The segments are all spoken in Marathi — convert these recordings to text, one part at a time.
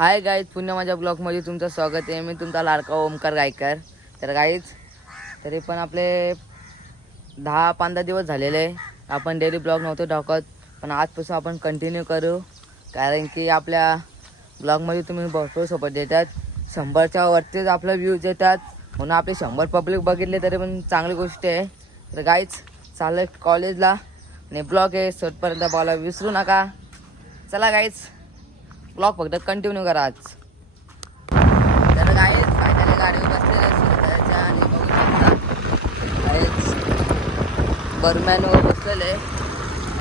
हाय गाईज, पुन्हा माझ्या ब्लॉगमध्ये तुमचं स्वागत आहे. मी तुमचा लाडका ओमकार गायकर. तर गाईज, तरी पण आपले 10-15 दिवस झालेले आपण डेली ब्लॉग नव्हतो टाकत, पण आजपासून आपण कंटिन्यू करू. कारण की आपल्या ब्लॉगमध्ये तुम्ही भरपूर सपोर्ट देतात. 100च्या वरतीच आपले व्ह्यूज येतात, म्हणून आपले 100 पब्लिक बघितले तरी पण चांगली गोष्ट आहे. तर गाईज, चाललं कॉलेजला आणि ब्लॉग आहे शेवटपर्यंत बघायला विसरू नका. चला गाईज, ब्लॉग फक्त कंटिन्यू करा आज. तर गाईज, फायनली गाडीवर बसलेले सुरताच्या आणि बघू शकता गाईज बर्मॅनवर बसलेले.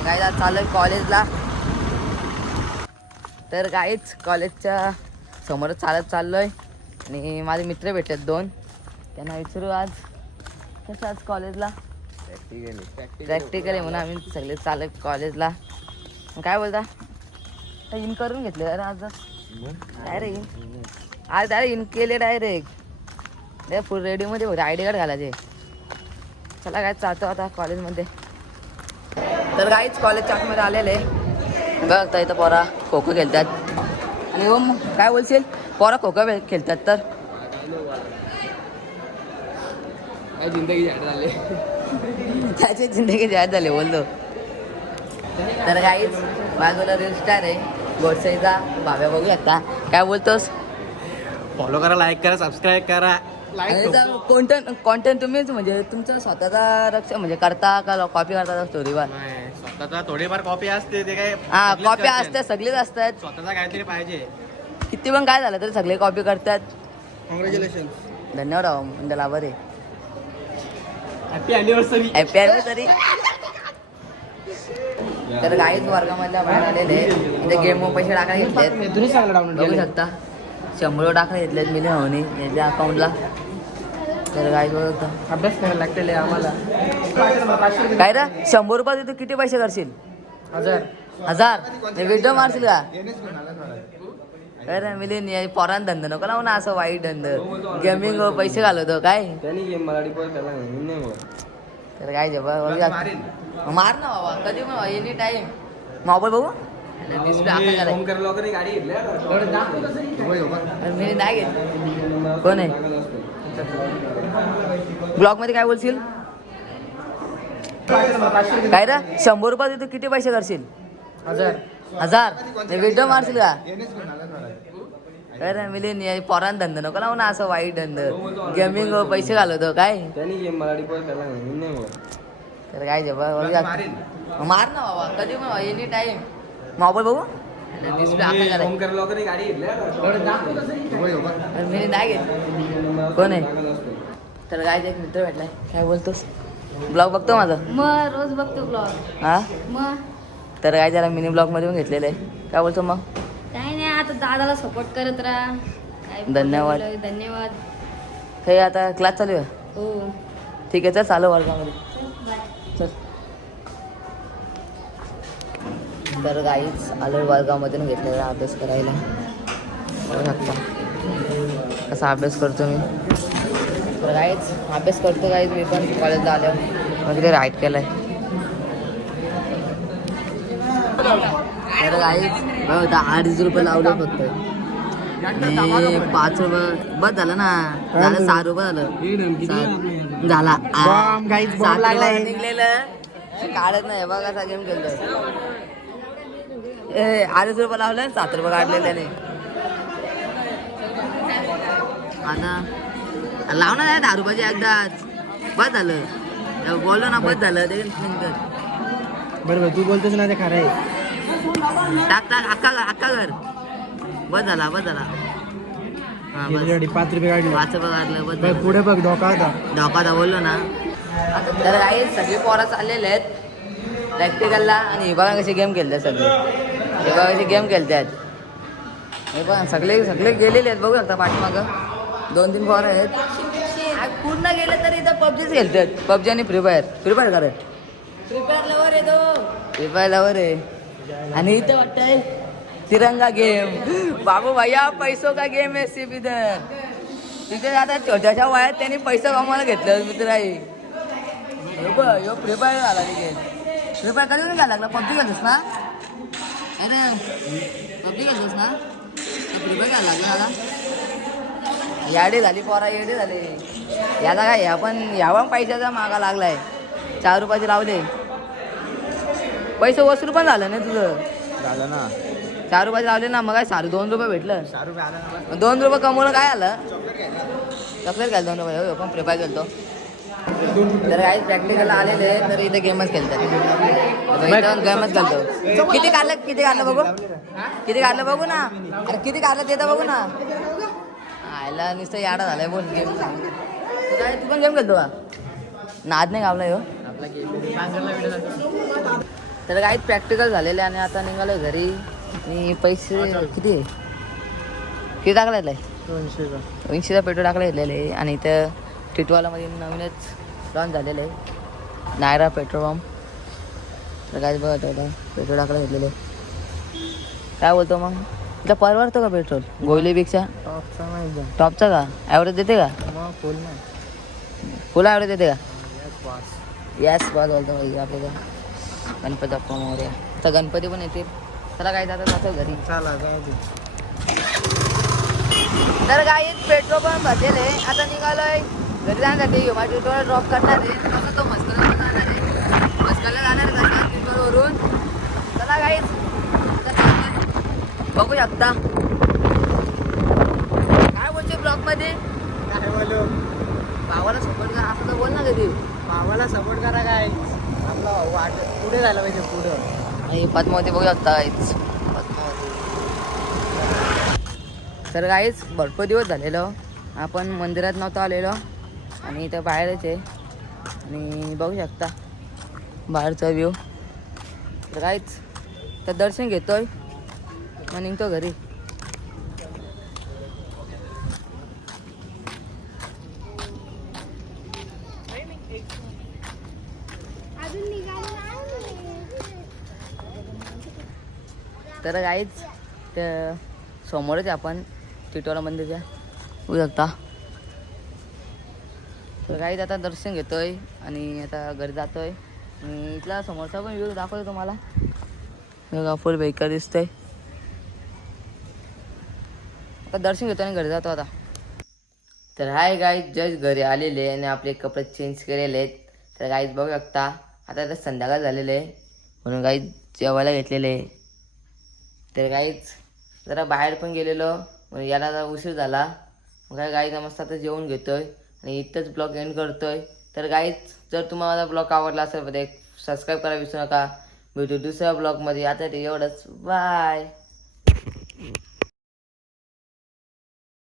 गाईज आज चालू आहे कॉलेजला. तर गाईज कॉलेजच्या समोरच चालत चाललो आहे आणि माझे मित्र भेटतात 2. त्यांना विचारू आज कसं आज कॉलेजला. प्रॅक्टिकल आहे म्हणून आम्ही सगळे चालत कॉलेजला. काय बोलता, इन करून घेतले अरे आज डायरेक्ट आज इन केले डायरेक्ट फुल रेडीमध्ये होते. ID कार्ड घालायचे. चला काय चालतो आता कॉलेजमध्ये. तर काहीच कॉलेजच्या आतमध्ये आलेले बघता इथं पोरा खो खो खेळतात. आणि ओम काय बोलशील, पोरा खो खो खेळतात तर जिंदगी जाहीर झाली. त्याची जिंदगी जाहीर झाली बोलतो. तर काहीच बाजूला रील स्टार आहे गोडसाईचा भाव्या, बघू शकता. काय बोलतोस, फॉलो करा, लाईक करा, सबस्क्राईब करा. कॉन्टेंट तुम्हीच म्हणजे तुमचं स्वतःचा रक्षण म्हणजे करता का कॉपी करता स्टोरीवर. स्वतःचा थोडीफार कॉपी असते ते काय. हा, कॉपी असतात, सगळेच असतात. स्वतःचा काहीतरी पाहिजे. किती पण काय झालं तरी सगळे कॉपी करतात. कॉंग्रॅच्युलेशन, धन्यवाद म्हणजे लाभार आहे. Happy anniversary. Happy anniversary. तर काहीच वर्गामधल्या बाहेर आलेले इथे गेम पैसे टाकायला घेतलेत. बघू शकता 100 टाकायला घेतलेत मिली भाऊनी याच्या अकाउंटला. तर काय बघता अभ्यास करायला लागतेले आम्हाला. काय रे 100 रुपये तू किती पैसे करशील. 1000 व्हिडिओ मारशील का. काय रे मिली पोरान धंदा नको लावू ना, असं वाईट धंदा गेमिंग पैसे घालवतो काय. तर काय जे मार ना बाबा, कधी पण एनी टाइम मोबाईल बघू. मी नाही घेत. कोण आहे ब्लॉग मध्ये, काय बोलशील. काय रे 100 रुपये तू किती पैसे करशील. 1000 व्हिडिओ मारशील का. काय रे मिली पोरान धंदा नको लावू ना, असं वाईट धंदा गेमिंग पैसे घालवतो काय. तर काय जे मार ना बाबा, कधी पण एनी टाइम मोबाईल बघू. मी नाही घेत. कोण आहे. तर काय एक मित्र भेटलाय. काय बोलतोस, ब्लॉग बघतो माझा. मग रोज बघतो ब्लॉग. हा, मग तर काय जरा मिनी ब्लॉग मध्ये पण घेतलेलं आहे. काय बोलतो मग. काही नाही, आता दादाला सपोर्ट करत राहा. धन्यवाद. धन्यवाद. हे आता क्लास चालू आहे. हो ठीक आहे, चल चालू वर्गामध्ये चल. तर काहीच आलो वर्गामधून घेतलेला अभ्यास करायला. बघू शकता कसा अभ्यास करतो मी. तर काहीच अभ्यास करतो काहीच मी पण कॉलेजला आल्यावर. मग तिथे राईट केलं आहे. तर काहीच बघ 8 रुपये लावलं फक्त. आणि 5 रुपये बस झालं ना, झालं 6 रुपये झालं. झाला निघलेलं काढत नाही. बघा असा गेम खेळतोय. 8 रुपये लावलं, 7 रुपये काढले त्याने. आता लावणार नाही 10 रुपयाची एकदाच. बस झालं, बोललो ना, बस झालं. ते बरोबर तू बोलतोस ना, ते खरं आहे. टाक अक्का घर. बस झाला, बस झाला. हा, 5 रुपये काढले. 5 रुपये काढलं, बस झालं. पुढे बघ, धोका होता. धोका बोललो ना. तर काही सगळे पोरं चाललेले आहेत प्रॅक्टिकलला. आणि हे बघा कसे गेम खेळतात सगळे. हे बघा कसे गेम खेळतात. हे बघा सगळे गेलेले आहेत. बघू शकता पाठीमागं 2-3 पोरं आहेत. पूर्ण गेले तरी इथं पबजीच खेळतात. पबजी आणि फ्री फायर करत. फ्री फायर लवर आहे. आणि इथं वाटतंय तिरंगा गेम. बाबू भैया पैसो का गेम आहे सिर्फ इधर. तिथे आता छोट्याशा वयात त्यांनी पैसा कमायला घेतलं मित्र आहे. फ्री फायर झाला गेम. फ्री फायर कधी घ्यायला लागला. पबजी खेळतोस ना. अरे पबजी खेळतोस ना. रुपये काय लागला दादा याडे झाली पोरा येडे झाले याला काय आपण यावा पैशाचा मागा लागलाय 4 रुपयाचे लावले पैसे वसूल पण झालं ना तुझं झालं ना 4 रुपयाचे लावले ना मग काय 2 रुपये भेटलं 4 रुपये आला ना 2 रुपये कमवलं काय आलं चॉकलेट घ्याल 2 रुपये हो पण प्रिपाय केलतो तर काही प्रॅक्टिकल आलेले तर इथे गेमच खेळतात इथं गेमच खेळतो किती काढलं बघू किती काढलं बघू ना अरे किती काढलं ते तर बघू ना आयला नुसतं याडा झालाय बोल गेम तू पण गेम खेळतो का नाद नाही गावलाय हो आपला गेम तर काहीच प्रॅक्टिकल झालेले आणि आता निघालो घरी आणि पैसे किती टाकले 200चा पेट्रोल टाकला घेतलेले आणि इथं टिटवालामध्ये नवीनच लॉन्च झालेलं आहे नायरा पेट्रोल पंप तर काहीच बघत होता पेट्रोल टाकला घेतलेले काय बोलतो मग इथं परवडतो का पेट्रोल गोयलीपेक्षा टॉपचा का ॲव्हरेज देते का फुल ॲव्हरेज देते का यस बॉस बोलतो भाई आपल्याला गणपती बाप्पा मोरया आता गणपती पण येतील चला काय जातात असं घरी तर काही पेट्रोल पण भरलेलं आहे आता निघालोय घरी जाण्यासाठी माझी पेट्रोल ड्रॉप करणार आहे तसं तो मस्करला जाणार आहे मस्करला जाणार आहे पेट्रोलवरून चला काही बघू शकता काय बोलते ब्लॉगमध्ये काय बोलू भावाला सपोर्ट करा असं तर बोल ना कधी भावाला सपोर्ट करा काय आपला वाट पुढे झालं पाहिजे पुढं आणि पद्मावती बघू शकता काहीच तर काहीच भरपूर दिवस झालेलो आपण मंदिरात नव्हतं आलेलो आणि इथं बाहेरच आहे आणि बघू शकता बाहेरचा व्ह्यू तर काहीच तर दर्शन घेतोय मग निघतो घरी तर काहीच तर समोरच आहे आपण टिटवाला मंदिरच्या बघू शकता तर काहीच आता दर्शन घेतोय आणि आता घरी जातोय आणि इथला समोरचा पण व्ह्यू दाखवतो तुम्हाला बघा फुल बेकार दिसतंय आता दर्शन घेतो आणि घरी जातो आता तर हाय गाईज जस्ट घरी आलेले आणि आपले कपडे चेंज केलेले आहेत तर गाईज बघू शकता आता आता संध्याकाळ झालेलं आहे म्हणून गाईज जेवायला घेतलेले आहे तर गाईज जरा बाहेर पण गेलेलो म्हणून याला जरा उशीर झाला मग काय गाईज मस्त आता जेवून घेतोय आणि इथंच ब्लॉग एंड करतोय तर गाईज जर तुम्हाला माझा ब्लॉग आवडला असेल तर सबस्क्राईब करायला विसरू नका भेटू दुसऱ्या ब्लॉगमध्ये आता ते एवढंच बाय